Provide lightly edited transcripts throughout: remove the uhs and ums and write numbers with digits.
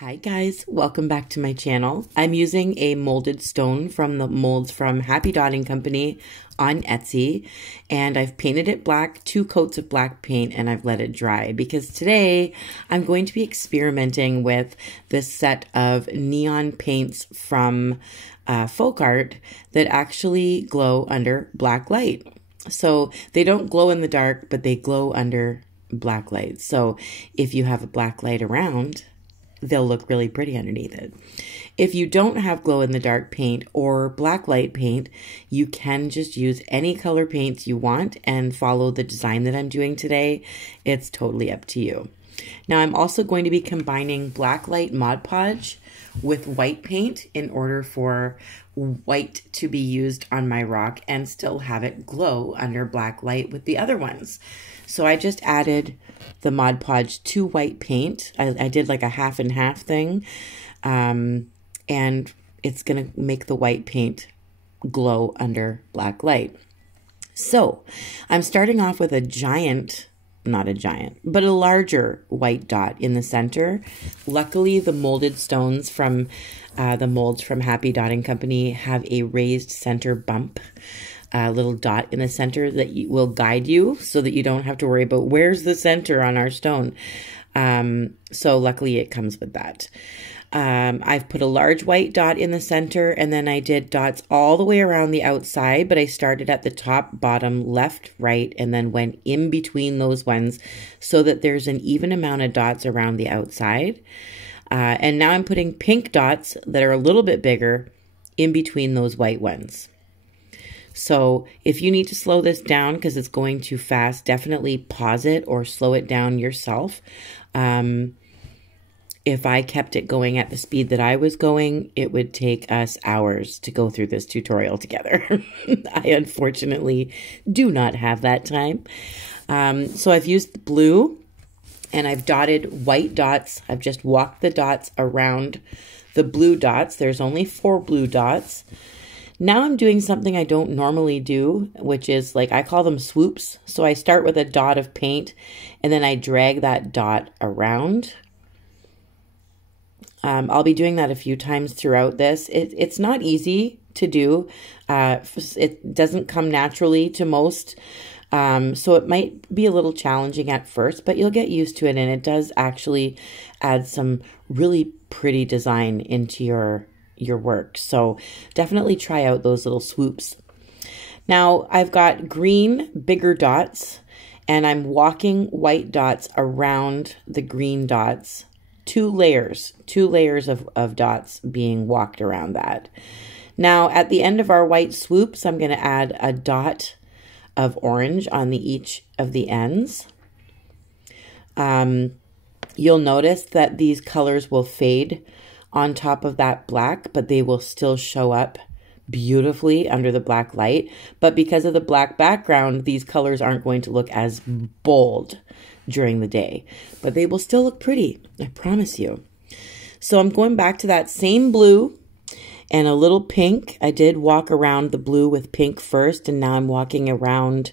Hi guys, welcome back to my channel. I'm using a molded stone from the molds from Happy Dotting Company on Etsy, and I've painted it black, 2 coats of black paint, and I've let it dry because today I'm going to be experimenting with this set of neon paints from Folkart that actually glow under black light. So they don't glow in the dark, but they glow under black light. So if you have a black light around, they'll look really pretty underneath it. If you don't have glow-in-the-dark paint or black light paint, you can just use any color paints you want and follow the design that I'm doing today. It's totally up to you. Now I'm also going to be combining Blacklight Mod Podge with white paint in order for white to be used on my rock and still have it glow under black light with the other ones. So I just added the Mod Podge to white paint. I did like a half and half thing, and it's gonna make the white paint glow under black light. So I'm starting off with a giant, not a giant, but a larger white dot in the center. Luckily, the molded stones from the molds from Happy Dotting Company have a raised center bump, a little dot in the center that will guide you so that you don't have to worry about where's the center on our stone. So luckily it comes with that. I've put a large white dot in the center, and then I did dots all the way around the outside, but I started at the top, bottom, left, right, and then went in between those ones so that there's an even amount of dots around the outside. And now I'm putting pink dots that are a little bit bigger in between those white ones. So if you need to slow this down because it's going too fast, definitely pause it or slow it down yourself. If I kept it going at the speed that I was going, it would take us hours to go through this tutorial together. I unfortunately do not have that time. So I've used blue and I've dotted white dots. I've just walked the dots around the blue dots. There's only 4 blue dots. Now I'm doing something I don't normally do, which is like, I call them swoops. So I start with a dot of paint and then I drag that dot around. I'll be doing that a few times throughout this. It's not easy to do. It doesn't come naturally to most. So it might be a little challenging at first, but you'll get used to it. And it does actually add some really pretty design into your work. So definitely try out those little swoops. Now I've got green bigger dots and I'm walking white dots around the green dots. 2 layers of dots being walked around that. Now at the end of our white swoops, I'm going to add a dot of orange on each of the ends. You'll notice that these colors will fade on top of that black, but they will still show up beautifully under the black light. But because of the black background, these colors aren't going to look as bold during the day, but they will still look pretty, I promise you. So I'm going back to that same blue and a little pink. I did walk around the blue with pink first, and now I'm walking around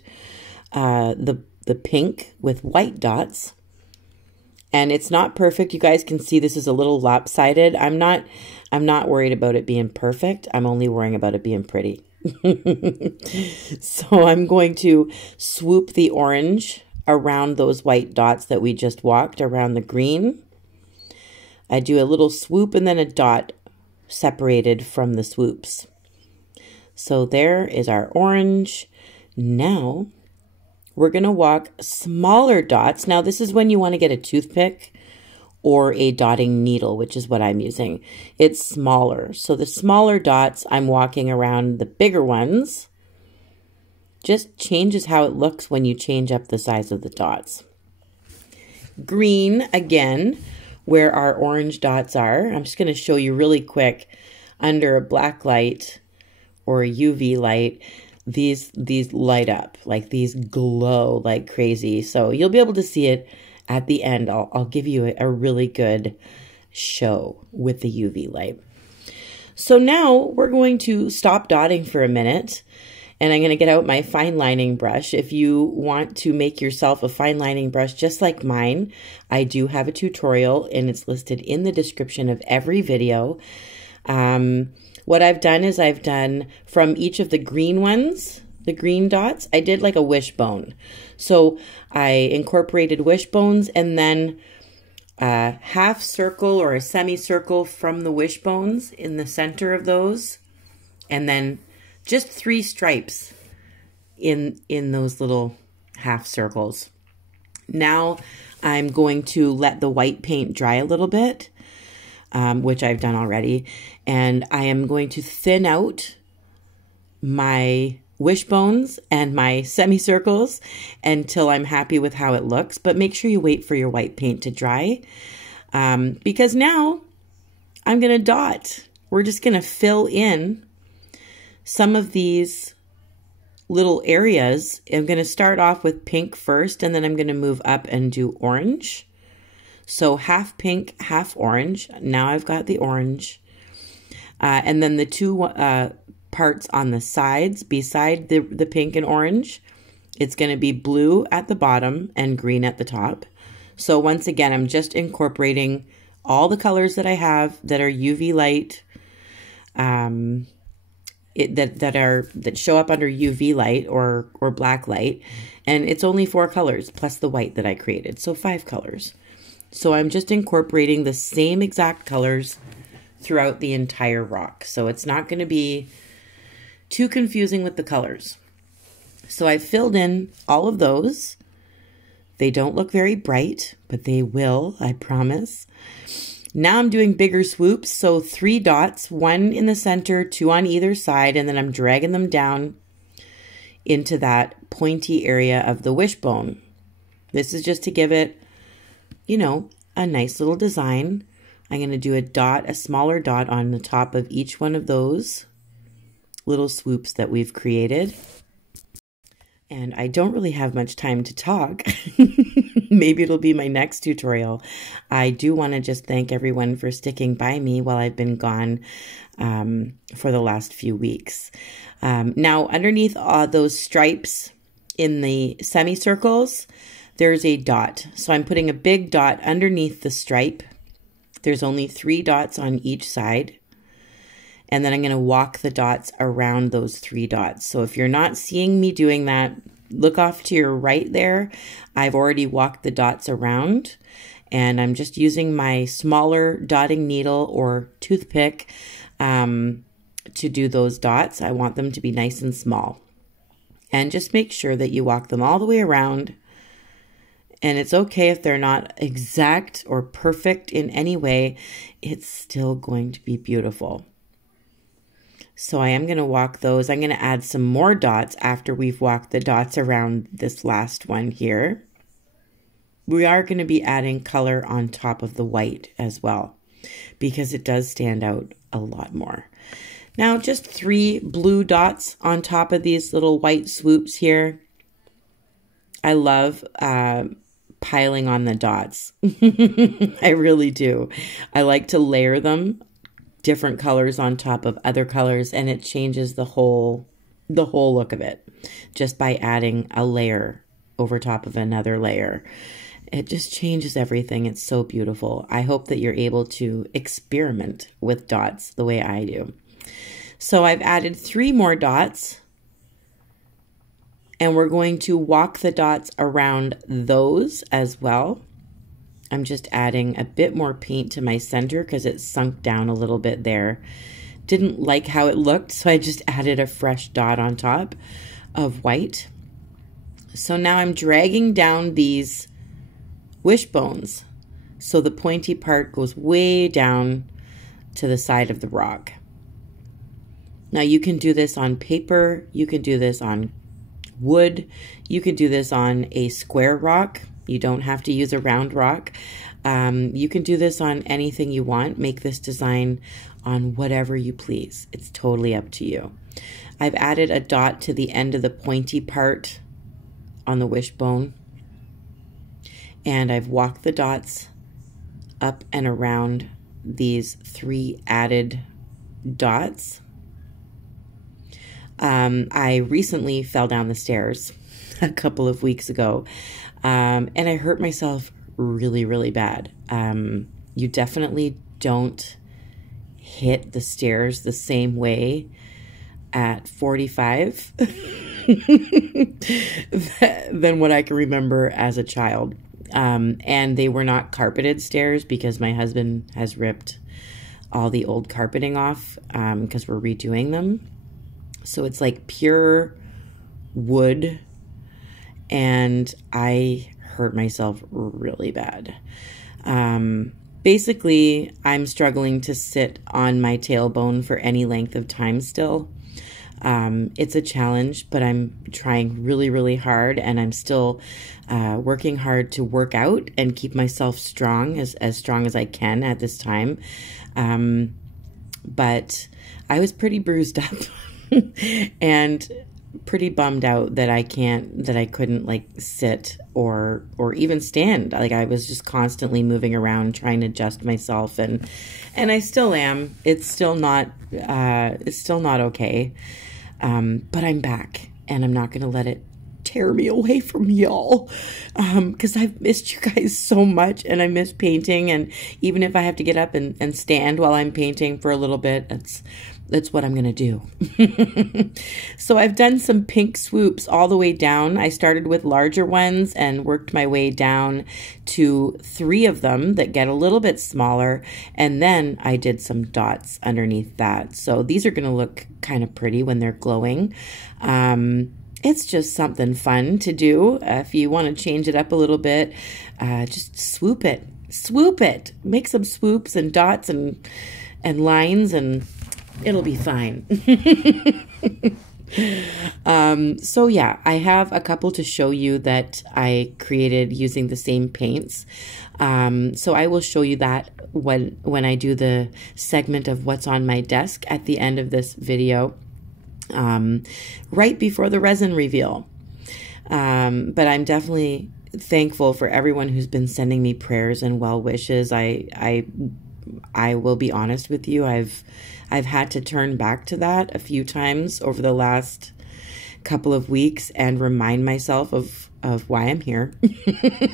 the pink with white dots. And it's not perfect. You guys can see this is a little lopsided. I'm not worried about it being perfect. I'm only worrying about it being pretty. So I'm going to swoop the orange around those white dots that we just walked around the green. I do a little swoop and then a dot separated from the swoops. So there is our orange. Now we're going to walk smaller dots. Now this is when you want to get a toothpick or a dotting needle, which is what I'm using. It's smaller. So the smaller dots, I'm walking around the bigger ones. Just changes how it looks when you change up the size of the dots. Green, again, where our orange dots are. I'm just going to show you really quick. Under a black light or a UV light, these light up, like these glow like crazy. So you'll be able to see it at the end. I'll give you a really good show with the UV light. So now we're going to stop dotting for a minute. And I'm going to get out my fine lining brush. If you want to make yourself a fine lining brush just like mine, I do have a tutorial and it's listed in the description of every video. What I've done is I've done from each of the green ones, the green dots, I did like a wishbone. So I incorporated wishbones and then a half circle or a semicircle from the wishbones in the center of those. And then just 3 stripes in those little half circles. Now I'm going to let the white paint dry a little bit, which I've done already. And I am going to thin out my wishbones and my semicircles until I'm happy with how it looks. But make sure you wait for your white paint to dry, because now I'm going to dot. We're just going to fill in some of these little areas. I'm going to start off with pink first, and then I'm going to move up and do orange. So half pink, half orange. Now I've got the orange. And then the 2 parts on the sides beside the pink and orange, it's going to be blue at the bottom and green at the top. So once again, I'm just incorporating all the colors that I have that are UV light, that show up under UV light or black light, and it's only 4 colors plus the white that I created, so 5 colors. So I'm just incorporating the same exact colors throughout the entire rock, so it's not going to be too confusing with the colors. So I've filled in all of those. They don't look very bright, but they will, I promise. Now I'm doing bigger swoops, so 3 dots, 1 in the center, 2 on either side, and then I'm dragging them down into that pointy area of the wishbone. This is just to give it, you know, a nice little design. I'm going to do a dot, a smaller dot on the top of each one of those little swoops that we've created. And I don't really have much time to talk. Maybe it'll be my next tutorial. I do want to just thank everyone for sticking by me while I've been gone for the last few weeks. Now, underneath those stripes in the semicircles, there's a dot. So I'm putting a big dot underneath the stripe. There's only 3 dots on each side. And then I'm going to walk the dots around those 3 dots. So if you're not seeing me doing that, look off to your right there. I've already walked the dots around, and I'm just using my smaller dotting needle or toothpick to do those dots. I want them to be nice and small. And just make sure that you walk them all the way around. And it's okay if they're not exact or perfect in any way. It's still going to be beautiful. So I am going to walk those. I'm going to add some more dots after we've walked the dots around this last one here. We are going to be adding color on top of the white as well, because it does stand out a lot more. Now just 3 blue dots on top of these little white swoops here. I love piling on the dots. I really do. I like to layer them, different colors on top of other colors, and it changes the whole look of it just by adding a layer over top of another layer. It just changes everything. It's so beautiful. I hope that you're able to experiment with dots the way I do. So I've added 3 more dots, and we're going to walk the dots around those as well. I'm just adding a bit more paint to my center because it sunk down a little bit there. Didn't like how it looked, so I just added a fresh dot on top of white. So now I'm dragging down these wishbones, so the pointy part goes way down to the side of the rock. Now you can do this on paper, you can do this on wood, you can do this on a square rock. You don't have to use a round rock. You can do this on anything you want. Make this design on whatever you please. It's totally up to you. I've added a dot to the end of the pointy part on the wishbone, and I've walked the dots up and around these 3 added dots. I recently fell down the stairs a couple of weeks ago, and I hurt myself really, really bad. You definitely don't hit the stairs the same way at 45 than what I can remember as a child. And they were not carpeted stairs because my husband has ripped all the old carpeting off because we're redoing them. So it's like pure wood, and I hurt myself really bad. Basically, I'm struggling to sit on my tailbone for any length of time still. It's a challenge, but I'm trying really, really hard, and I'm still working hard to work out and keep myself strong, as strong as I can at this time. But I was pretty bruised up and pretty bummed out that I couldn't like sit or even stand. Like I was just constantly moving around trying to adjust myself, and I still am. It's still not okay. But I'm back, and I'm not going to let it tear me away from y'all, because I've missed you guys so much, and I miss painting, and even if I have to get up and stand while I'm painting for a little bit, that's what I'm going to do. So I've done some pink swoops all the way down. I started with larger ones and worked my way down to 3 of them that get a little bit smaller. And then I did some dots underneath that. So these are going to look kind of pretty when they're glowing. It's just something fun to do. If you want to change it up a little bit, just swoop it. Swoop it. Make some swoops and dots and lines, and it'll be fine. So yeah, I have a couple to show you that I created using the same paints. So I will show you that when I do the segment of what's on my desk at the end of this video, right before the resin reveal. But I'm definitely thankful for everyone who's been sending me prayers and well wishes. I will be honest with you, I've had to turn back to that a few times over the last couple of weeks and remind myself of why I'm here,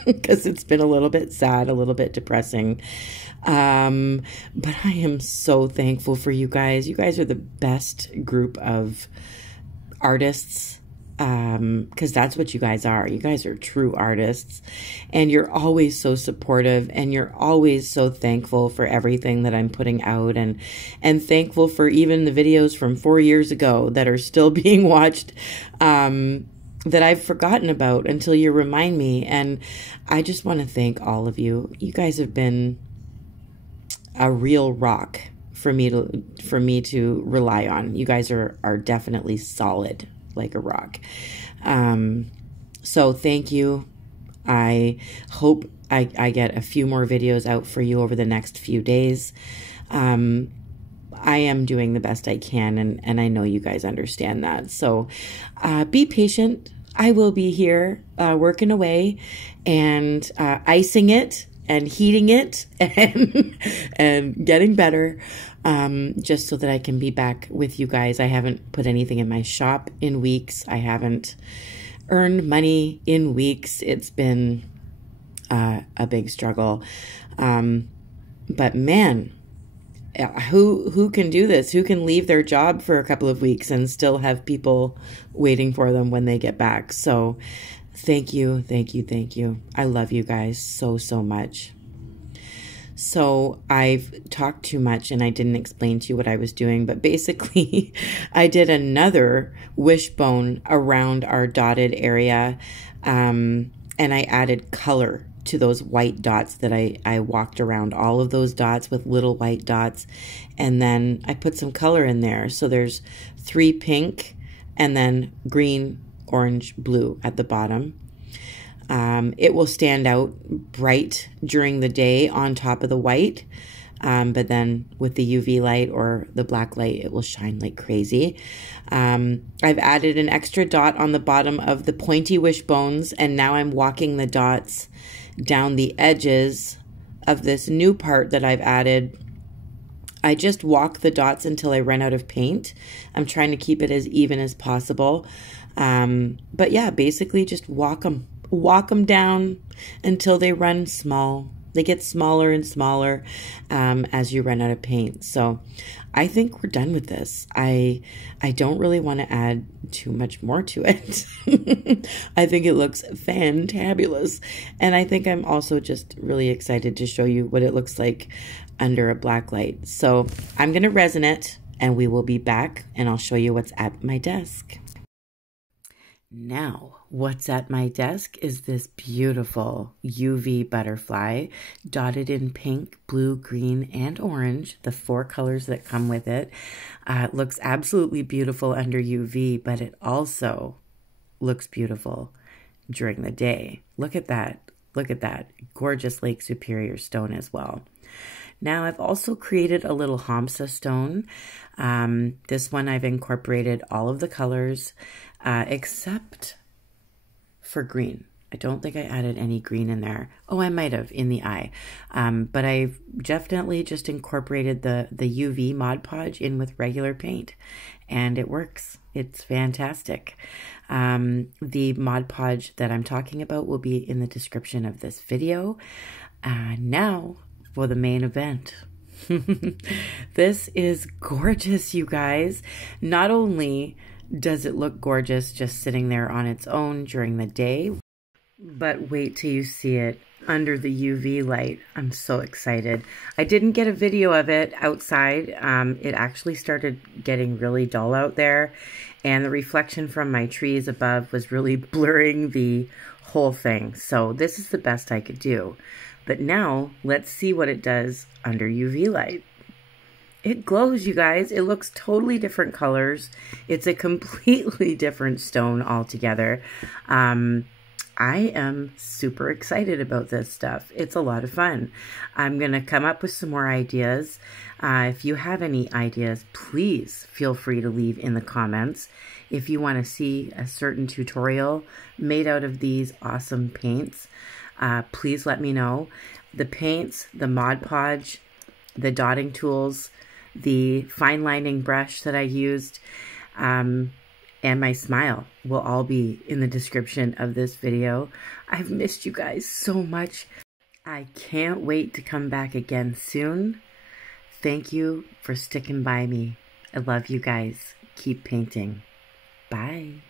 because it's been a little bit sad, a little bit depressing. But I am so thankful for you guys. You guys are the best group of artists, because that's what you guys are. You guys are true artists, and you're always so supportive, and you're always so thankful for everything that I'm putting out, and thankful for even the videos from 4 years ago that are still being watched, that I've forgotten about until you remind me. And I just want to thank all of you. You guys have been a real rock for me to rely on. You guys are definitely solid like a rock. So thank you. I hope I get a few more videos out for you over the next few days. I am doing the best I can, and I know you guys understand that. So be patient. I will be here working away and icing it and heating it and getting better, just so that I can be back with you guys. I haven't put anything in my shop in weeks. I haven't earned money in weeks. It's been a big struggle. But man, who can do this? Who can leave their job for a couple of weeks and still have people waiting for them when they get back? So thank you, thank you, thank you. I love you guys so, so much. So I've talked too much and I didn't explain to you what I was doing, but basically I did another wishbone around our dotted area, and I added color to those white dots that I walked around all of those dots with little white dots, and then I put some color in there. So there's 3 pink and then green, orange, blue at the bottom. It will stand out bright during the day on top of the white, but then with the UV light or the black light, it will shine like crazy. I've added an extra dot on the bottom of the pointy wishbones, and now I'm walking the dots down the edges of this new part that I've added I just walk the dots until I run out of paint. I'm trying to keep it as even as possible. But yeah, basically just walk them down until they run small. They get smaller and smaller as you run out of paint. So I think we're done with this. I don't really want to add too much more to it. I think it looks fantabulous. And I think I'm also just really excited to show you what it looks like under a black light. So I'm going to resin it and we will be back and I'll show you what's at my desk. Now, what's at my desk is this beautiful UV butterfly dotted in pink, blue, green, and orange, the 4 colors that come with it. It looks absolutely beautiful under UV, but it also looks beautiful during the day. Look at that. Look at that. Gorgeous Lake Superior stone as well. Now, I've also created a little Hamsa stone. This one I've incorporated all of the colors except for green. I don't think I added any green in there. Oh, I might have in the eye. But I've definitely just incorporated the UV Mod Podge in with regular paint. And it works. It's fantastic. The Mod Podge that I'm talking about will be in the description of this video. Now, for the main event. This is gorgeous, you guys. Not only does it look gorgeous just sitting there on its own during the day, but wait till you see it under the UV light. I'm so excited. I didn't get a video of it outside. It actually started getting really dull out there, and the reflection from my trees above was really blurring the whole thing. So this is the best I could do. But now let's see what it does under UV light. It glows, you guys. It looks totally different colors. It's a completely different stone altogether. I am super excited about this stuff. It's a lot of fun. I'm going to come up with some more ideas. If you have any ideas, please feel free to leave in the comments. If you want to see a certain tutorial made out of these awesome paints, please let me know. The paints, the Mod Podge, the dotting tools, the fine lining brush that I used, and my smile will all be in the description of this video. I've missed you guys so much. I can't wait to come back again soon. Thank you for sticking by me. I love you guys. Keep painting. Bye.